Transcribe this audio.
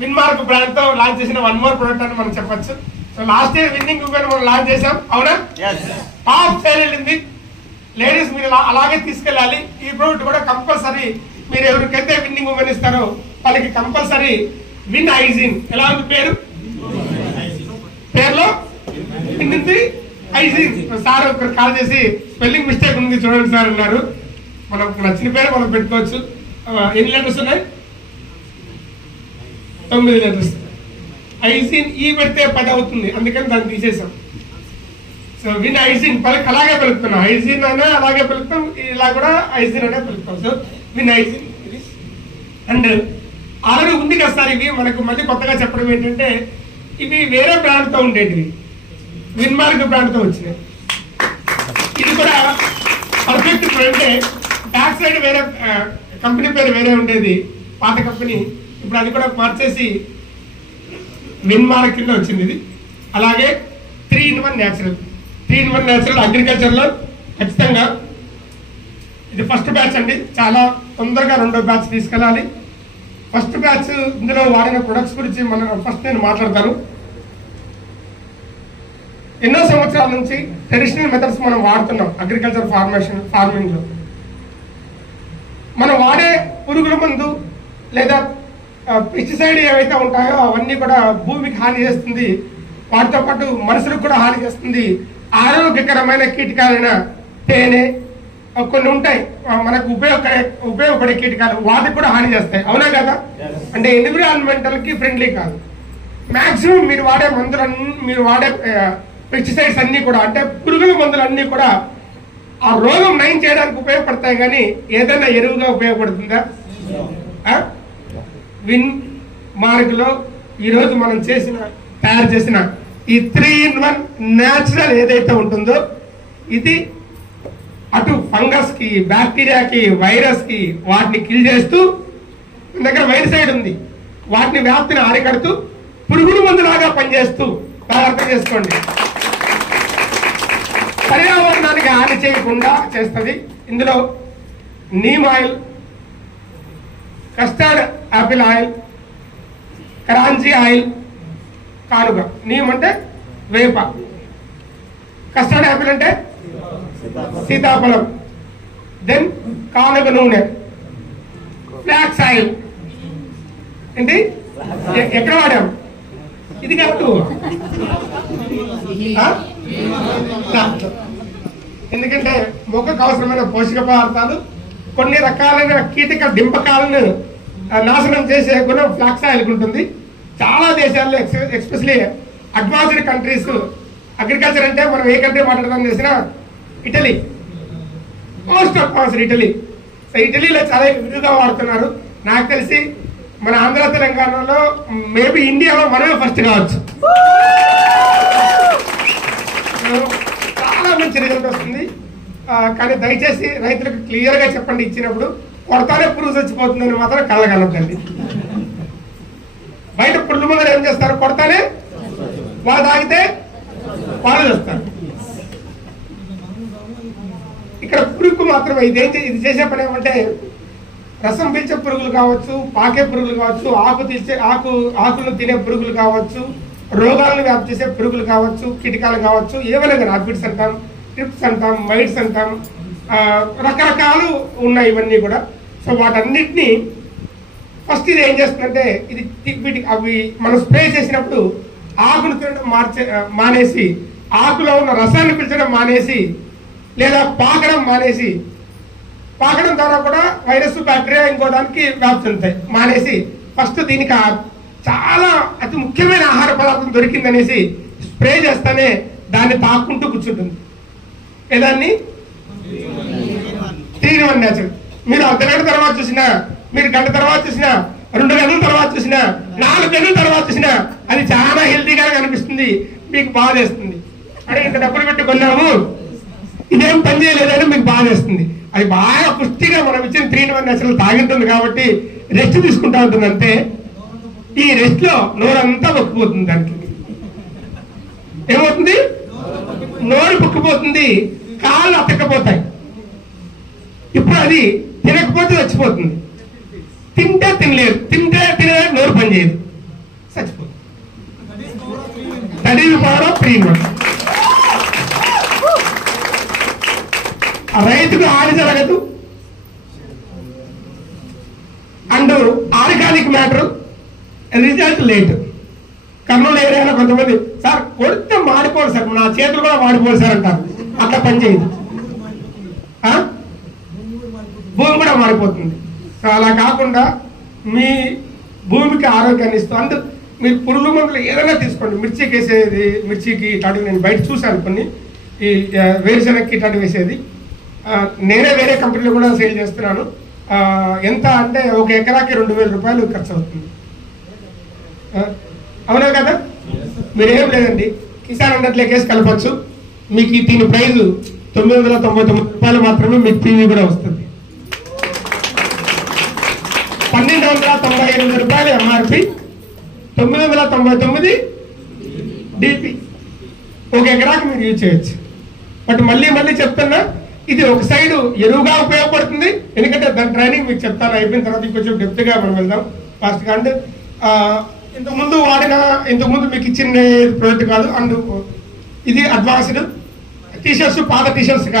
విన్మార్క్ brand తో launch చేసిన one more product అని మనం చెప్పొచ్చు. So last year winnowing women మనం లాంచ్ చేసాం, అవునా? టాప్ సేల్ వెళ్ళింది. లేడీస్ మీరు అలాగే తీసుకెళ్ళాలి. ఈ ప్రోడక్ట్ కూడా కంపల్సరీ మీరు ఎవరికైతే విన్నింగ్ ఉమెన్ ఇస్తారో వాళ్ళకి కంపల్సరీ విన్ హైజీన్. ఎలా ఉంది పేరు? పేరులో విన్నింది హైజీన్. సార్ ఒకరు కాల్ చేసి స్పెల్లింగ్ మిస్టేక్ ఉంది చూడండి సార్ అన్నారు. మనకు నచ్చిన పేరు మనం పెట్టుకోవచ్చు. ఎన్ని లెటర్స్ ఉన్నాయి? 9 లెటర్స్. హైజీన్ ఈ పెడితే 10 అవుతుంది, అందుకని దాన్ని తీసేసాం. సో విన్ హైజీన్ పలుకు అలాగే పలుకుతున్నాం. హైజీన్ అయినా అలాగే పలుకుతాం, ఇలా కూడా హైజీన్ అనే పలుకుతాం. So win hygiene. And already ఉంది కదా సార్, ఇవి మనకు మళ్ళీ కొత్తగా చెప్పడం ఏంటంటే ఇవి వేరే బ్రాండ్ తో ఉండేటివి, విన్మార్క్ బ్రాండ్ తో వచ్చినాయి. ఇది కూడా పర్ఫెక్ట్ ఫ్రెండే. బ్యాక్ సైడ్ వేరే కంపెనీ పేరు వేరే ఉండేది, పాత కంపెనీ. ఇప్పుడు అది కూడా మార్చేసి విన్మార్క్ కింద వచ్చింది ఇది. అలాగే 3-in-1 natural. 3-in-1 natural agriculture లో ఖచ్చితంగా ఇది ఫస్ట్ బ్యాచ్ అండి. చాలా తొందరగా రెండో బ్యాచ్ తీసుకెళ్ళాలి. ఫస్ట్ బ్యాచ్ ఇందులో వాడిన ప్రొడక్ట్స్ గురించి నేను మాట్లాడతాను. ఎన్నో సంవత్సరాల నుంచి ట్రెడిషనల్ మెథడ్స్ మనం వాడుతున్నాం అగ్రికల్చర్ ఫార్మింగ్ లో. మనం వాడే పురుగుల మందు లేదా పెస్టిసైడ్ ఏవైతే ఉంటాయో అవన్నీ కూడా భూమికి హాని చేస్తుంది, వాటితో పాటు మనుషులకు కూడా హాని చేస్తుంది. ఆరోగ్యకరమైన కీటకాలైన తేనె కొన్ని ఉంటాయి మనకు ఉపయోగపడే కీటకాలు, వాటికి కూడా హాని చేస్తాయి, అవునా కదా? అంటే ఎన్విరాన్మెంటల్ కి ఫ్రెండ్లీ కాదు. మాక్సిమం మీరు వాడే పెస్టిసైడ్స్ అన్ని కూడా, అంటే పురుగుల మందులన్నీ కూడా ఆ రోగం నయం చేయడానికి ఉపయోగపడతాయి, కానీ ఏదైనా ఎరువుగా ఉపయోగపడుతుందా? విన్ మార్క్ లో ఈరోజు మనం తయారు చేసిన ఈ 3-in-1 న్యాచురల్ ఏదైతే ఉంటుందో ఇది అటు ఫంగస్ కి, బ్యాక్టీరియాకి, వైరస్ కి వాటిని కిల్ చేస్తూ, దగ్గర వైరసైడ్ ఉంది, వాటిని వ్యాప్తిని అరికడుతూ పురుగుల మందులాగా పనిచేస్తూ, బాగా అర్థం చేసుకోండి, పర్యావరణానికి హాని చేయకుండా చేస్తుంది. ఇందులో neem oil, custard apple oil, కరాంజీ ఆయిల్, కానుగ. నీమ్ అంటే వేప, కస్టర్డ్ యాపిల్ అంటే సీతాఫలం, దెన్ కానుగ నూనె, ఫ్లాక్స్ ఆయిల్. ఏంటి ఎక్కడ వాడాం? ఇది కాదు, ఎందుకంటే మొక్కకు అవసరమైన పోషక పదార్థాలు, కొన్ని రకాలైన కీటక డింపకాలను నాశనం చేసే గుణం ఫ్లాక్స్ ఆయిల్ ఉంటుంది. చాలా దేశాల్లో ఎస్పెషలీ అడ్వాన్స్డ్ కంట్రీస్ అగ్రికల్చర్ అంటే మనం ఏ కంట్రీ మాట్లాడదాం చేసినా Italy, most advanced Italy. So ఇటలీలో చాలా విరివిగా వాడుతున్నారు. నాకు తెలిసి మన ఆంధ్ర తెలంగాణలో మేబీ ఇండియాలో మనమే ఫస్ట్ కావచ్చు. చాలా మంచి రిజల్ట్ వస్తుంది. కానీ దయచేసి రైతులకు క్లియర్ గా చెప్పండి, ఇచ్చినప్పుడు కొడతానే పురుగు చచ్చిపోతుందని మాత్రం కళ్ళగలదండి. బయట పురుగు ముందర ఏం చేస్తారు? కొడతానే వాళ్ళు తాగితే వాళ్ళు చేస్తారు. ఇక్కడ పురుగు మాత్రమే ఇది చేసే పని ఏమంటే రసం పీల్చే పురుగులు కావచ్చు, పాకే పురుగులు కావచ్చు, ఆకులను తినే పురుగులు కావచ్చు, రోగాలను వ్యాప్తి చేసే పురుగులు కావచ్చు, కీటకాలు కావచ్చు, ఏమైనా కానీ ఆర్బిడ్స్ అంటాం, ట్రిప్స్ అంటాం, మైట్స్ అంటాం, రకరకాలు ఉన్నాయి ఇవన్నీ కూడా. సో వాటన్నిటినీ ఫస్ట్ ఇది ఏం చేస్తుందంటే అవి మనం స్ప్రే చేసినప్పుడు ఆకును తినడం మానేసి, ఆకులో ఉన్న రసాన్ని పీల్చడం మానేసి, లేదా పాకడం మానేసి, పాకడం ద్వారా కూడా వైరస్, బ్యాక్టీరియా ఇంకోడానికి వ్యాప్తి చెందుతాయి, మానేసి ఫస్ట్ దీనికి చాలా అతి ముఖ్యమైన ఆహార పదార్థం దొరికిందనేసి స్ప్రే చేస్తానే దాన్ని తాక్కుంటూ కూర్చుంటుంది. ఏదాన్ని 3-in-1 న్యాచురల్. మీరు అర్ధగంట తర్వాత చూసినా, మీరు గంట తర్వాత చూసినా, 2 గంటల తర్వాత చూసినా, 4 గంటల తర్వాత చూసినా అది చాలా హెల్తీగా కనిపిస్తుంది, మీకు బాధేస్తుంది. అంటే ఇంత డబ్బులు పెట్టి కొన్నాము, ఇదేం పని చేయలేదని మీకు బాధేస్తుంది. అది బాగా పుష్టిగా మనం ఇచ్చిన 3-in-1 న్యాచురల్ తాగుతుంది కాబట్టి రెస్ట్ తీసుకుంటా ఉంటుంది. అంతే, ఈ రెస్ట్ లో నోరంతా పొక్కిపోతుంది. దానికి ఏమవుతుంది? నోరు పొక్కిపోతుంది, కాళ్ళు అతక్కపోతాయి. ఇప్పుడు అది తినకపోతే చచ్చిపోతుంది, తింటే తినలేదు, తింటే తినలేదు, నోరు పనిచేయదు. Power of premium. రైతుకు హాని జరగదు. And organic matter result late. Kurnool ఏరియాలో కొంతమంది సార్ కొడితే మాడిపోదు సార్, నా చేతులు కూడా మాడిపోదు సార్ అంటారు. అట్లా పనిచేయదు, భూమి కూడా మారిపోతుంది. సో అలా కాకుండా మీ భూమికి ఆరోగ్యాన్ని ఇస్తూ అందు మీరు పురుగు మందులు ఏదైనా తీసుకోండి. మిర్చికి వేసేది, మిర్చికి ఇట్లాంటివి నేను బయట చూశాను కొన్ని, ఈ వేరుశనగకి ఇట్లాంటివి వేసేది. నేనే వేరే కంపెనీలో కూడా సేల్ చేస్తున్నాను. ఎంత అంటే 1 ఎకరాకి 2,000 రూపాయలు ఖర్చు అవుతుంది. అవునా కదా? మీరేం లేదండి, కిసాన్ అన్నట్లే కేసు కలపచ్చు. మీకు దీని ప్రైజ్ 999 రూపాయలు మాత్రమే. మీకు పీవీ కూడా వస్తుంది. 1,298 రూపాయలు ఎంఆర్పి, 999 డిపి. 1 ఎకరాకి మీరు యూజ్ చేయొచ్చు. బట్ మళ్ళీ చెప్తున్నా, ఇది ఒక సైడ్ ఎరువుగా ఉపయోగపడుతుంది. ఎందుకంటే దాని ట్రైనింగ్ మీకు చెప్తాను, అయిపోయిన తర్వాత ఇంకొంచెం డెప్త్ గా మనం వెళ్దాం ఫాస్ట్ గా. అండ్ ఇంతకుముందు మీకు ఇచ్చిన ప్రోడక్ట్ కాదు. అండ్ ఇది అడ్వాన్స్డ్ టీషర్ట్స్, పాత టీషర్ట్స్